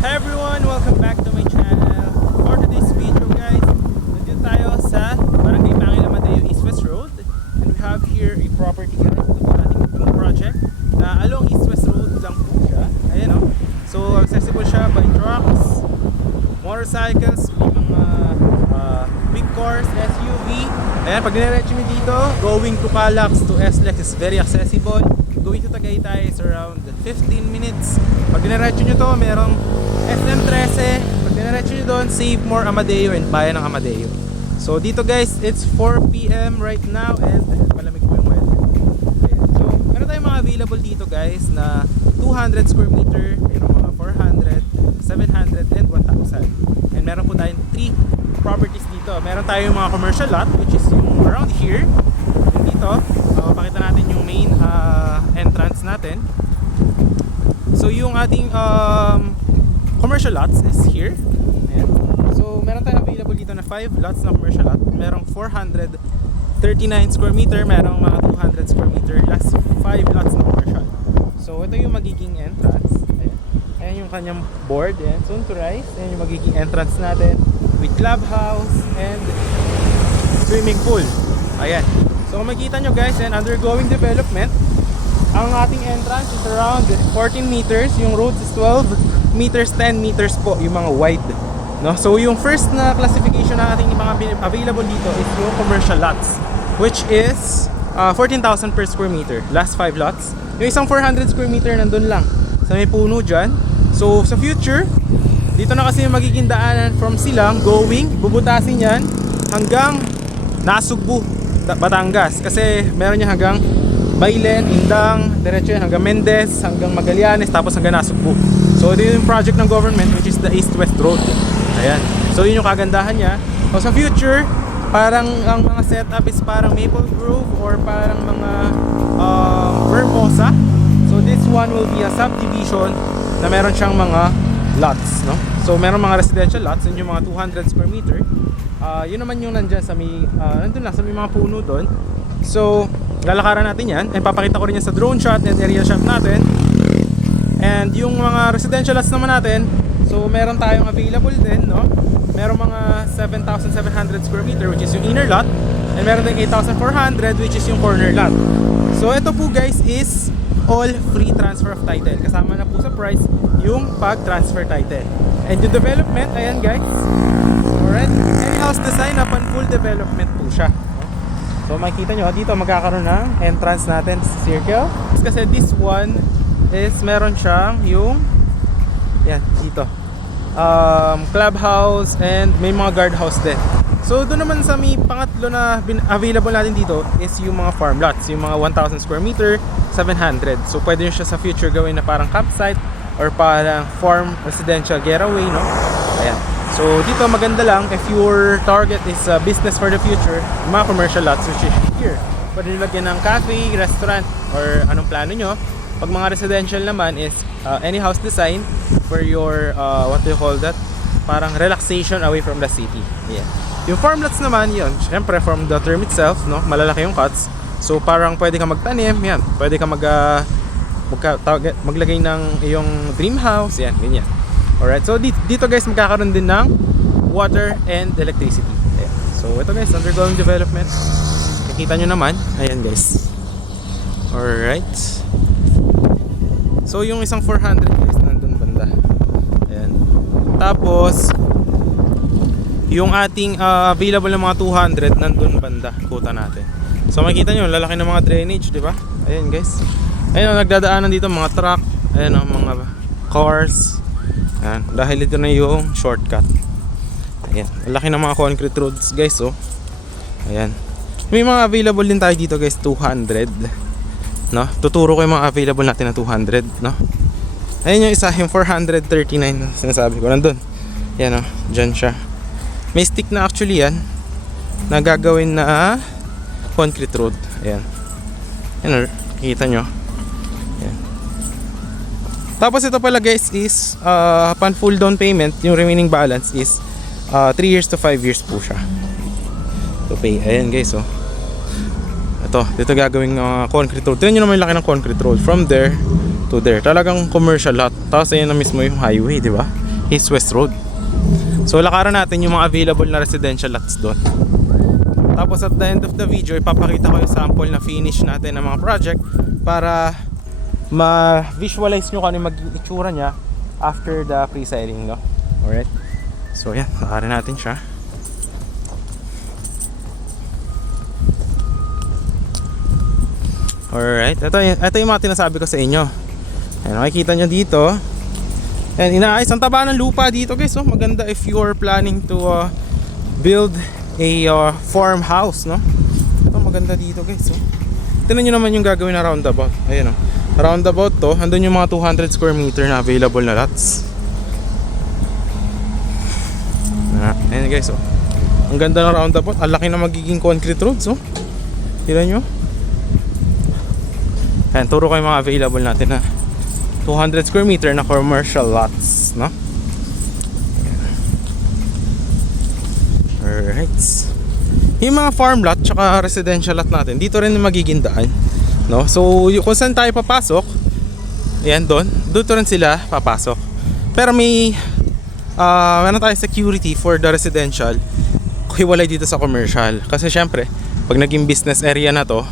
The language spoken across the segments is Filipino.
Hey everyone! Welcome back to my channel. For today's video guys, nandito tayo sa Barangay Pangil Amadeo East West Road. And we have here a property guys. Ito po ating yung project na along East West Road lang po siya. Ayan o. So accessible siya by trucks, motorcycles, may mga big cars, SUV. Ayan, pag nirecho nyo dito, going to Calax to SLEX is very accessible. Going to Tagaytay is around 15 minutes. Pag diniretso nyo to, merong SM13. Pag diniretso nyo doon, Save More Amadeo and Bayan ng Amadeo. So dito guys, it's 4 PM right now and malamig po yung weather. Ayan. So meron tayong mga available dito guys na 200 square meter, merong mga 400, 700 and 1,000. And meron po tayong 3 properties dito. Meron tayong mga commercial lot which is yung around here. Yung dito, pakita natin yung main entrance natin. So yung ating commercial lots is here. Ayan. So meron tayong available dito na 5 lots na commercial lot. Merong 439 square meter, merong mga 200 square meter, last 5 lots na commercial. So ito yung magiging entrance. Ayan, ayan yung kanyang board. Ayan, soon to rise. Ayan yung magiging entrance natin with clubhouse and swimming pool. Ayan. So kung makikita nyo guys, and undergoing development. Ang ating entrance is around 14 meters. Yung roads is 12 meters, 10 meters po yung mga wide, no? So yung first na classification na ating mga available dito is yung commercial lots, which is 14,000 per square meter. Last 5 lots. Yung isang 400 square meter nandun lang sa may puno dyan. So sa future, dito na kasi yung magiging daanan from Silang going, bubutasin yan hanggang Nasugbu, Batangas. Kasi meron niya hanggang Bailen, Indang, diretso yan hanggang Mendez, hanggang Magallanes, tapos hanggang Nasugbu. So ito yung project ng government which is the East-West Road. Ayan. So yun yung kagandahan niya. So sa future, parang ang mga setup is parang Maple Grove or parang mga Vermosa. So this one will be a subdivision na meron siyang mga lots, no? So meron mga residential lots, yun yung mga 200 square meter. Yun naman yung nandyan sa may nandun lang sa may mga puno doon. So lalakaran natin yan and papakita ko rin yan sa drone shot and aerial shot natin. And yung mga residential lots naman natin, so meron tayong available din, no? Meron mga 7,700 square meter which is yung inner lot, and meron din 8,400 which is yung corner lot. So ito po guys is all free transfer of title. Kasama na po sa price yung pag-transfer title. And yung development, ayan guys. Alright, any house design upon full development po siya. So makikita nyo, dito magkakaroon ng entrance natin sa circle. Kasi this one is meron siyang yung yan, dito clubhouse and may mga guardhouse din. So doon naman sa may pangatlo na available natin dito is yung mga farm lots, yung mga 1,000 square meter, 700. So pwede nyo siya sa future gawin na parang campsite or parang farm residential getaway, no? Ayan. So dito maganda lang if your target is business for the future, mga commercial lots which is here. Pwede nyo lagyan ng cafe, restaurant, or anong plano nyo. Pag mga residential naman is any house design for your what do you call that? Parang relaxation away from the city. Yeah. Yung farm lots naman, yun, syempre from the term itself, no, malalaki yung cuts. So parang pwede ka magtanim, yan. Pwede ka maglagay ng iyong dream house, yan, ganyan. Alright, so dito guys magkakaroon din ng water and electricity. Ayan. So ito guys, undergoing development. Nakita nyo naman, ayan guys. Alright. So yung isang 400 guys nandun banda. Ayan. Tapos yung ating available ng mga 200 nandun banda, kuta natin. So makikita nyo, lalaki ng mga drainage, di ba? Ayan guys. Ayan, nagdadaanan dito mga truck, ayan mga cars. Ayan, dahil ito na yung shortcut. Ayan, laki ng mga concrete roads guys, oh. Ayan. May mga available din tayo dito guys, 200. No? Tuturo ko yung mga available natin na 200, no? Ayan yung isa, yung 439 na sinasabi ko, nandun. Ayan, oh, dyan siya. May stick na actually yan na gagawin na concrete road. Ayan. Ayan, kita nyo. Ayan. Tapos ito pala guys is upon full down payment, yung remaining balance is 3 years to 5 years po siya to pay. Ayan guys, oh. Ito, dito gagawing concrete road. Tignan nyo naman yung laki ng concrete road from there to there. Talagang commercial lot. Tapos ayan na mismo yung highway, di ba? East West Road. So lakaran natin yung mga available na residential lots doon. Tapos at the end of the video, ipapakita ko yung sample na finish natin ng mga project para ma-visualize nyo kung ano yung magiging itsura niya after the pre-siding, no? Alright. So yan, lakaran natin siya. Alright, ito yung mga tinasabi ko sa inyo. Ayan, makikita nyo dito. And inaayos ang taba ng lupa dito guys, oh. Maganda if you are planning to build a farmhouse, no? Ito maganda dito guys, oh. Tingnan nyo naman yung gagawin na roundabout. Ayan, oh. Roundabout to, andun yung mga 200 square meter na available na lots. Ayan guys, oh. Ang ganda ng roundabout. Ang laki na magiging concrete roads, oh. Tingnan nyo. Ayan, turo ko yung mga available natin na 200 square meter na commercial lots, no? Alright. Yung mga farm lot tsaka residential lot natin, dito rin magiging daan, no? So kung saan tayo papasok, ayan, dito rin sila papasok. Pero may meron tayong security for the residential, hiwalay dito sa commercial. Kasi syempre, pag naging business area na to,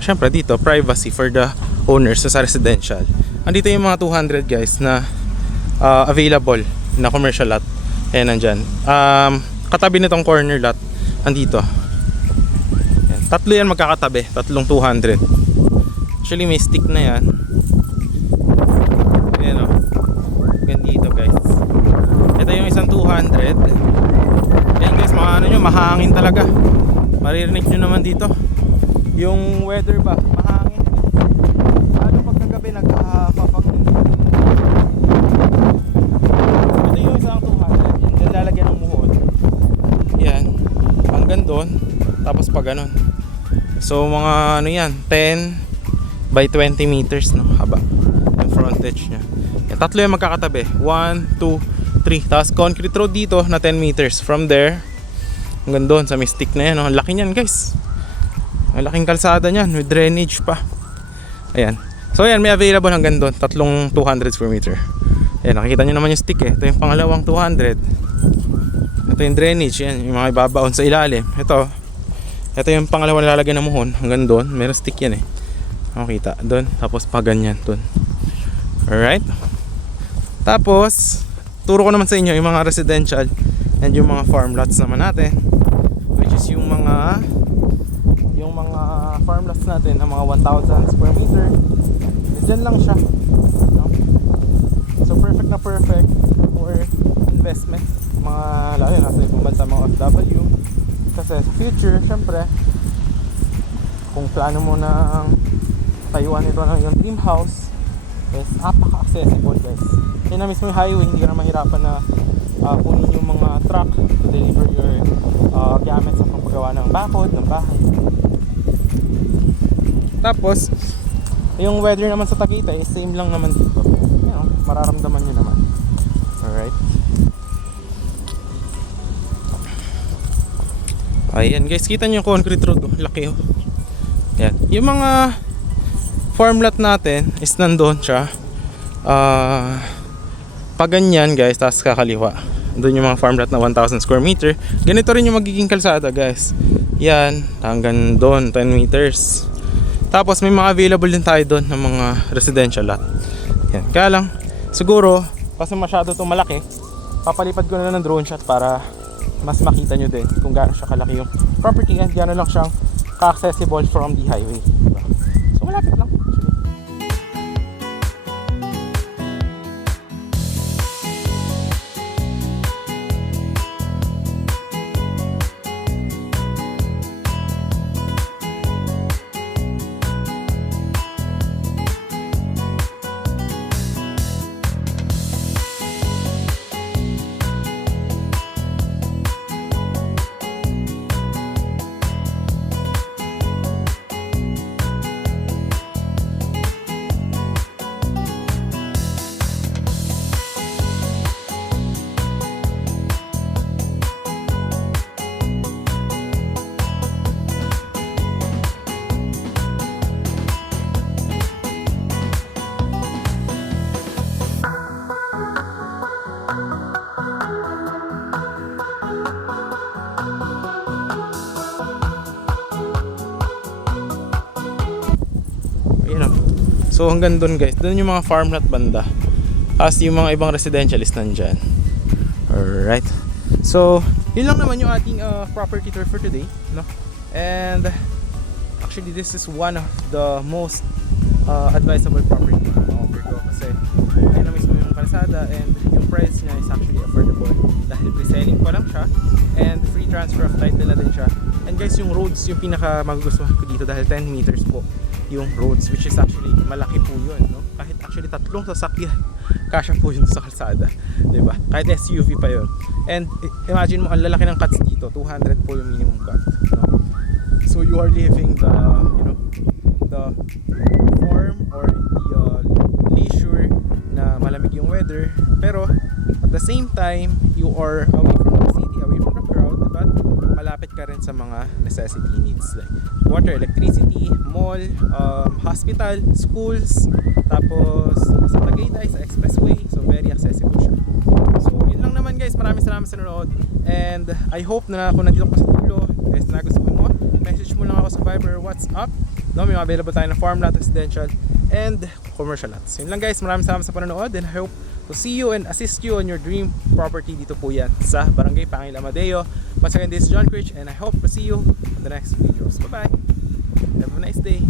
syempre dito privacy for the owners sa residential. Andito yung mga 200 guys na available na commercial lot. Ayan, nandyan. Katabi nitong corner lot, andito. Ayan, tatlo yan magkakatabi, tatlong 200. Actually may stick na yan. Ayan, o. Gandito guys. Ito yung isang 200. Ayan guys, mga ano nyo, mahangin talaga. Maririnig nyo naman dito yung weather ba, mahangin. Lalo pag nagabi nagpapakit. Ito yung isang 200, yung lalagyan ng muhon. Yan, hanggang doon. Tapos pa ganon. So mga ano yan, 10 by 20 meters, no, haba yung frontage nya. Yan, tatlo yung magkakatabi, 1, 2, 3. Tapos concrete road dito na 10 meters. From there hanggang doon sa mystic na yan, no? Ang laki nyan guys. Ang laking kalsada niyan with drainage pa. Ayan. So ayan, may available hanggang doon, tatlong 200 square meter. Ayan, nakikita nyo naman yung stick eh. Ito yung pangalawang 200. Ito yung drainage, yan, yung mga ibabaon sa ilalim. Ito yung pangalawang lalagyan ng muhon hanggang doon. Meron stick yan eh. Makita doon, tapos pa ganyan doon. Alright. Tapos turo ko naman sa inyo yung mga residential and yung mga farm lots naman natin, which is yung mga farm lots natin na mga 1,000 square meter. Diyan lang siya, no? So perfect na perfect for investment, mga lalo na sa ibang bansa, mga OFW. Kasi sa future, syempre kung plano mo na tayuan ito ng yung dream house, is napaka-accessible guys. Yan na mismo yung highway, hindi ka na mahirapan na kunin yung mga truck to deliver your gamit sa pagpagawa ng bakod, ng bahay. Tapos yung weather naman sa Tagaytay is same lang naman dito. You know, mararamdaman nyo naman. Alright. Ayan guys, kita nyo yung concrete road, oh. Laki, oh. Ayan. Yung mga farm lot natin is nandun siya. Pag ganyan guys, tapos kakaliwa, doon yung mga farm lot na 1,000 square meter. Ganito rin yung magiging kalsada guys. Yan, hanggang doon 10 meters. Tapos may mga available din tayo doon ng mga residential lot. Yan. Kaya lang, siguro, kasi masyado itong malaki, papalipad ko na ng drone shot para mas makita nyo din kung gaano siya kalaki yung property and gaano lang siyang ka-accessible from the highway. Diba? So malapit lang. So hanggang doon guys, doon yung mga farm lot banda. As yung mga ibang residentialist nandyan. Alright. So, yun lang naman yung ating property tour for today, no? And actually this is one of the most advisable property na offer ko kasi ayun na mismo yung kalsada and yung price niya is actually affordable dahil pre-selling pa lang siya and free transfer of title na din siya. And guys, yung roads yung pinaka magugustuhan ko dito dahil 10 meters po yung roads, which is actually malaki po yun, no? Kahit actually 3 sasakyan kasya po yun sa kalsada, diba? Kahit SUV pa yun. And imagine mo ang lalaki ng cuts dito, 200 po yung minimum cut, no? So you are living the, you know, the form or the leisure na malamig yung weather, pero at the same time you are away from the city, away from the crowd, but malapit ka rin sa mga necessity needs like water, electricity, mall, hospital, schools, tapos sa Tagaytay, sa expressway, so very accessible siya. So yun lang naman guys, maraming salamat sa nanonood and I hope na kung nandito ka sa dulo guys na gusto mo, message mo lang ako sa Viber or WhatsApp, no? May available tayo na farm lot, residential and commercial lots. Yun lang guys, maraming salamat sa panonood and I hope to see you and assist you on your dream property. Dito po yan sa Barangay Pangil Amadeo. Once again, this is John Critch and I hope to see you on the next videos. Bye bye, have a nice day.